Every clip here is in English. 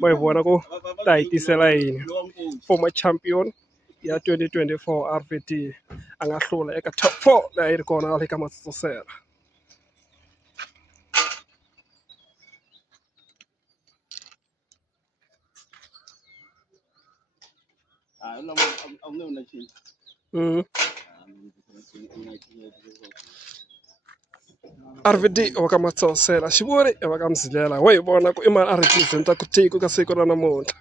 va hi vona ku ta hi tisela yini. Former champion ya 2024 RVD a nga hlula eka top 4 leyi ri kona le ka Matsotsela. RVD wa ka Matsotsela Xivuri i va ka Mzilela wa hi vona ku i mani a representa ku tiko ka siku ra namuntlha.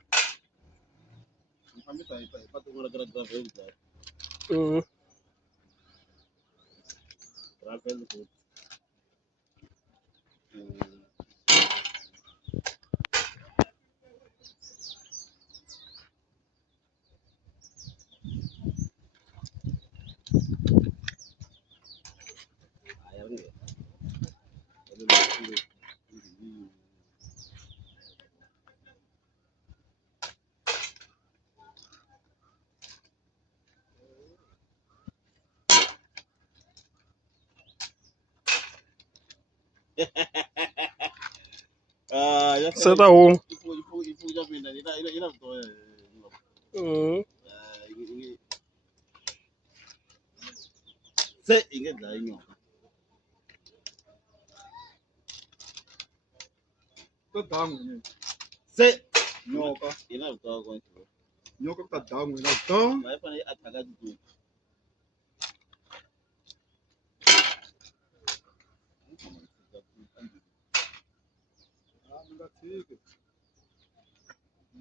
Se ta huma. Se ingedla inyoka. Tadangu Se nyoka ina vutoka kwa nchuo. nyoka tadangu ina vutoka. Vai fane ataka tu.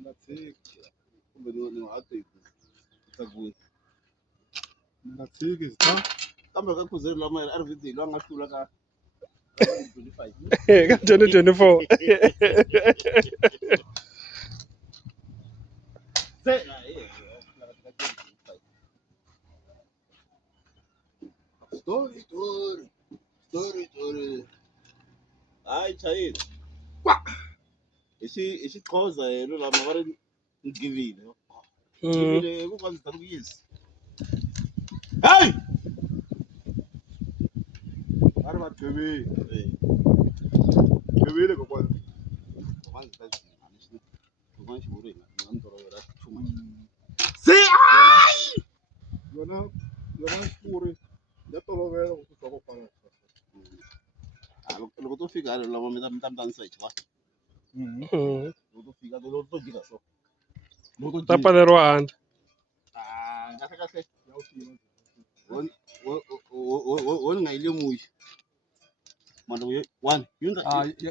Ngatiki Kumbe ni ati tsagu. ngatiki ta Kambe ka khuzeli lama RVD lo nga hlula ka 25. Ka 2024. Se story. Ai chai. Ixikoza yelo lama va ri ngivile. Ngivile ku ka ndzi ta ku yes. Hey! ari vadleveli Eh, dleveli kokwana. kwa ndzi ta zina lexi. Ku xi vuri na ntolovela chuma. Se yona xipuri ya tolovela ku twa kokwana. Loko to fika lama mi ta ni search va. Loko to fika to jika so. Loko Ta pfaleriwa handle. kahle. Wona nga ile muyi. Mara one yunda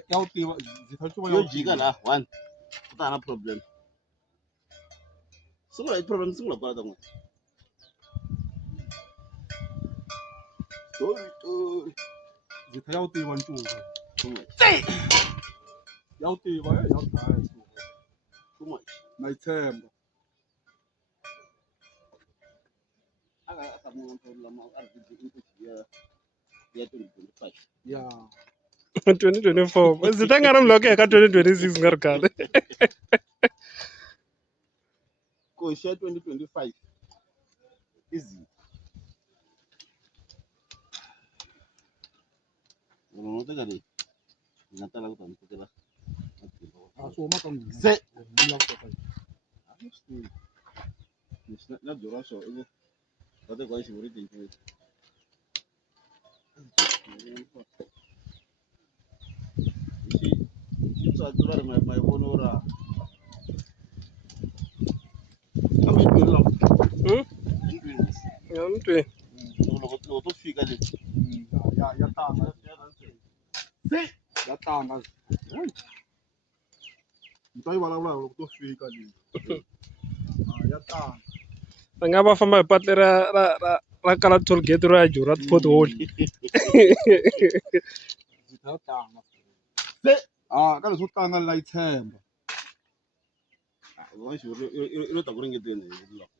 ya u tiva zithathuva yo jika la one. Kuta na problem. Sungula problem sungula kwa ta n'we. Story. zitha ya u tiva ncuva Too much. ya u tiva ya u dlaya ncuva Too much. na yi tshemba. Aka munhu ntolo lama RVD ya 2025. ya 2024 ndzi ta nga ri miloko eka 2026 nga ri kahle. Ko xa 2025 easy. Uno teka leyi. Nga tala ku ta ni tekela. a swi huma ka n'wina Se ni lava ku teka na byona swo i ku va te kwa xivuri tincuva. Xitswatsi va ri mavona ra. Kambe ndlwini lama. Ndlwini. Ya ni twi. Loko to fika le. ya tanga Se ya tanga mi ta yi vulavula loko to fika leyi ya tanga. Va nga va famba hi patu ra kala toll gate ro ya Jura pothole. zitha ya tanga se ka leswo tanga la yi tshemba. va xivuri i lo ta ku ringeteni hi laha.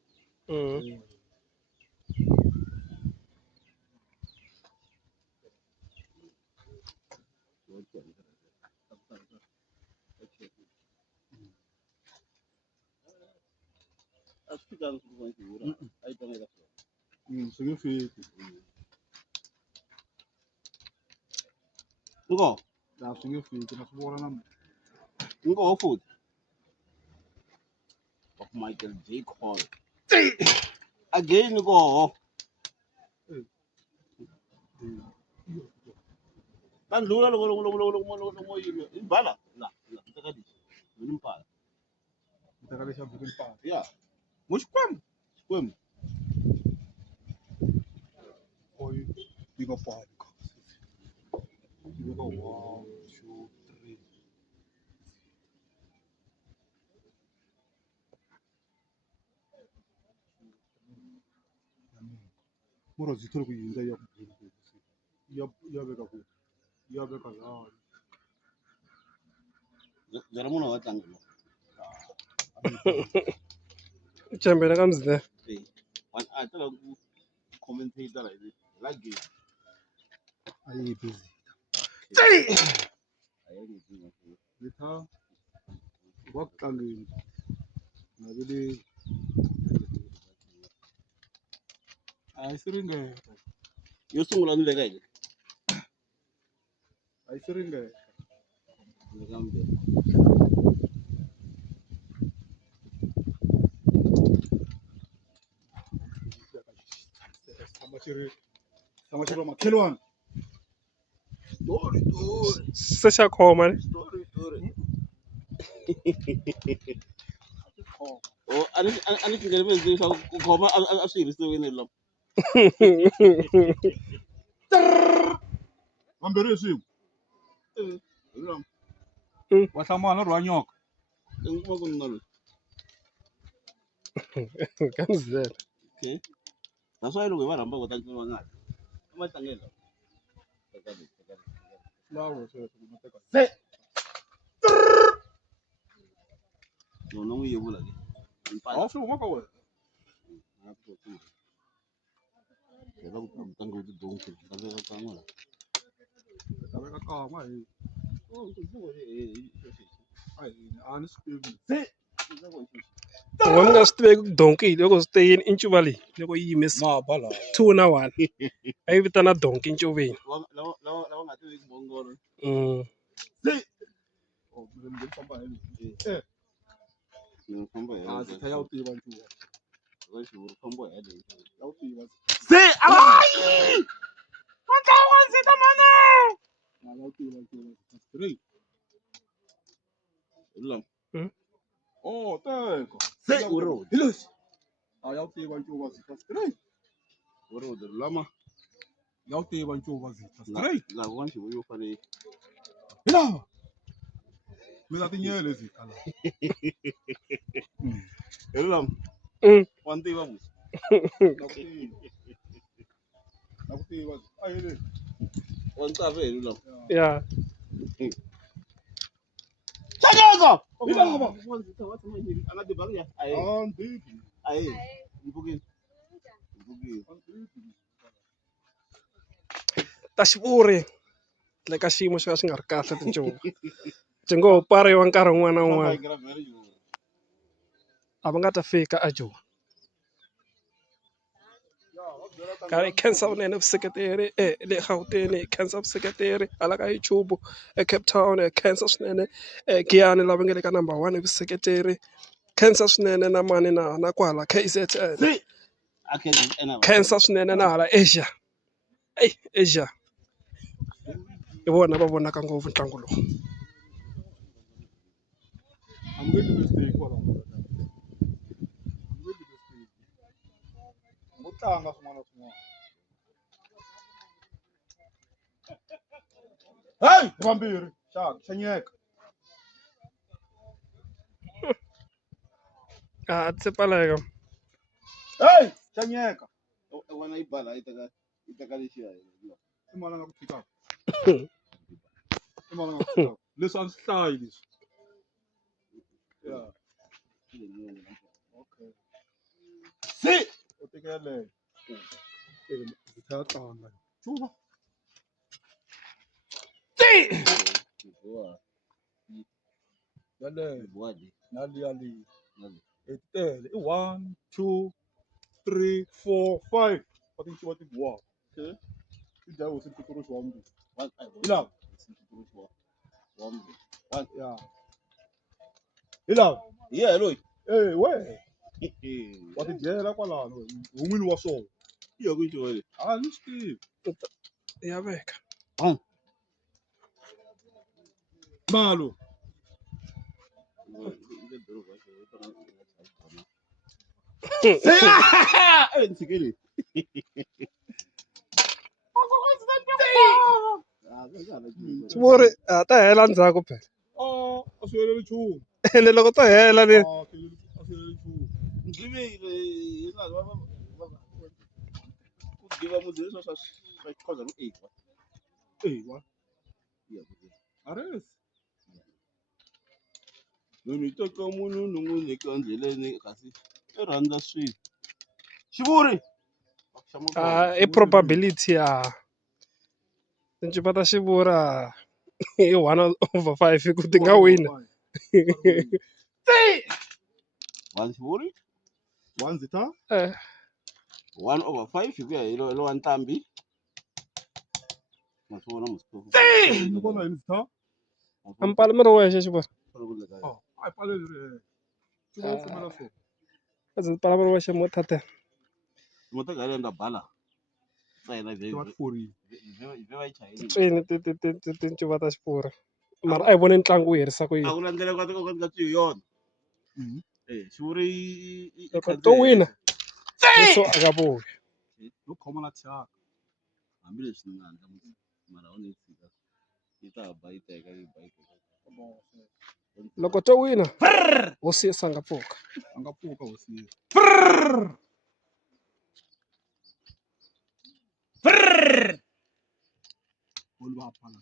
A swi fikangi ku va xivuri a yi tlangela swona. swi nge fiki Ngo la swi nge fiki na swi vona na ngo futhi. Michael J. Cole. Again, go. Kan lula lo imbala. La, kita kan di. Impala. Kita kali siya bikin pa. Ya. Muskwam. Skwam. Oy, di ka pa. Di ka 1, 2, 3. Mura zitoro kuyinza ya beka ku. Ya beka la. Zara muna watang. Champion comes there. Eh. I tell you commentator like it. Ayi busy. Ayi busy. Litha waqaleni. Nabili ayisiringe. Yo sungula ni veka hivi. Ayisiringe. Nikambe. Samashiri makhelwane. Story. Sasha Coleman. Story. Oh, ani tinggal bensin so koma asiri so ini lo. Mambere siku. Lo. Wasamana rwanyoka. Engmo kunno. Comes there. Okay. Naso ayo ngwe baramba ko tanto ngana. Amatangela. Lawo so kumateka. No no ngiye bula ke. Awusu umaka we. Kela ku tango di donke. Tango ka ngala. Tabeka kama hi. Oh, kuzo Ai ani speed. Ngom nga stay donkey loko stay in Inchuvali loko yi miss Ma bala. 2 na 1. Ay vitana donkey Inchuvi. Lawa ngati ngongoro. Oh, mbe famba hi. Ngomba ya. Ah, sithaya utiva nchuva. Ngashuru khombo ya le. Ya utiva. Se ai! Matawa nzita mane! Ya utiva nchuva. Straight. Ulam. Oh, teko. Se uro. Hilos. Ah, ya utiva nchuva zita straight. Uro de lama. Ya utiva nchuva zita straight. La wanchi uyo fane. Hila. Mina tinyele zita la. Ulam. Wanti babu. Nakutiva. Ai ile. Wanta fe ulam. Yeah. Chanyago. Hila haba. Wanti watu mwenye anade baria. Ai. Andi. Ai. Ibugi. Tashipuri. Leka xiyimo xo ka xi nga ri kahle tincuva. Byi ngo ho pariwa nkarhi wun'wana na wun'wana. A va nga ta fika a Joni. Nkarhi khensa vunene vuseketeri le Gauteng hi khensa vuseketeri hala ka YouTube eCape Town hi khensa swinene Giyani lava nga le ka number 1 hi vuseketeri khensa swinene na mani na kwala KZN khensa swinene na hala Asia Asia hi vona va vonaka ngopfu ntlangu lowu. I'm going to mistake kwala. I'm going to mistake. Ngotlanga swin'wana swin'wana. Hey, vambirhi. Chanyeka. Tsepaleka. Hey, chanyeka. Wana ibala itakalishia. Imana nga ku fika. Imana nga ku fika. Leswi a ndzi hlayi leswi. Yeah. Okay. Si. U tekele. Ndzi ta tlanga. Chuva. Yale. Nali. Etele. 1, 2, 3, 4, 5. Pati nchuva ti buwa. Okay. Ti dya hosi tikuru xwambi. Ila. Yeah. Ila. Yeah, look. Hey, where? wa tidyela kwalano un'wini wa swona Iyo ku chori. a ni swi tivi ya veka. malo Nsikeli. Xivuri ta hela ndzhaku phela. a swi heleli nchumu Ene loko to hela ni a swi heleli nchumu Ngivile ku giva munhu leswi swa xikhoza ku 8 wa aresi munhu i teka munhu ni n'wi nyika endleleni kasi i rhandza swilo xivuri I probability tincuva ta xivuri i 1/5 ku ti nga wina. one xivuri wa ndzi ta 1/5 hi ku ya hi lo wa ntambi naswona musiku ni vona hi ndzi ta Ampala mi ri wexe xivuri. a hi pfaleli ri swi va pfumela swona Ndzi pfala mi ri wexe mo thatela. mo teka hi lembe bala tsena ti va ti forile ve va yi chayini Cini tincuva ta xivuri. Mara a hi voni ntlangu wu herisa ku a yini. ku landzela ka ti yona xivuri Loko to wina leswo a nga bohi. no khoma na thyaka hambileswi ni nga handla mara u ni tshika yi ta ba yi teka yi ba yi teka Loko to wina hosi yesa nga pfuka. a nga pfuka hosiya voni va phala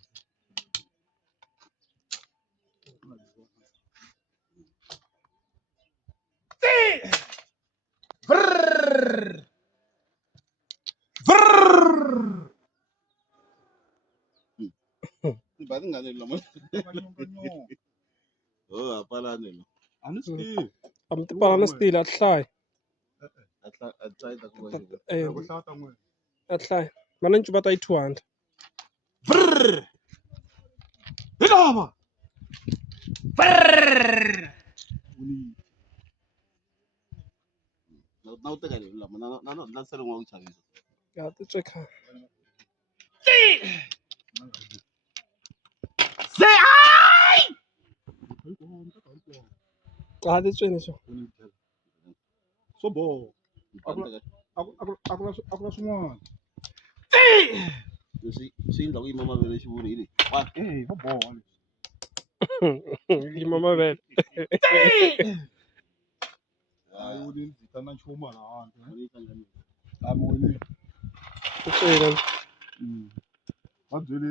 ti ba ti nga neli lama hapala nelo a ni swi tivi A mi ti pfala na stile a ti hlayi. a tsayi ta ku va ku hlaya ta n'wina A ti hlayi. Mana ncuva ta yi 200. hi lava na u teka leyi lama na sele n'wana ku chavisa Ya ti twe khale. A ti tweni so. swo boha a ku na swin'wana leswi swi endla ku yima mavele xivuri hi leyi va boha Yima mavele. a yi wini ndzi ta na nchumu hala handle yi hlangane a mi wini Ti twile. va byele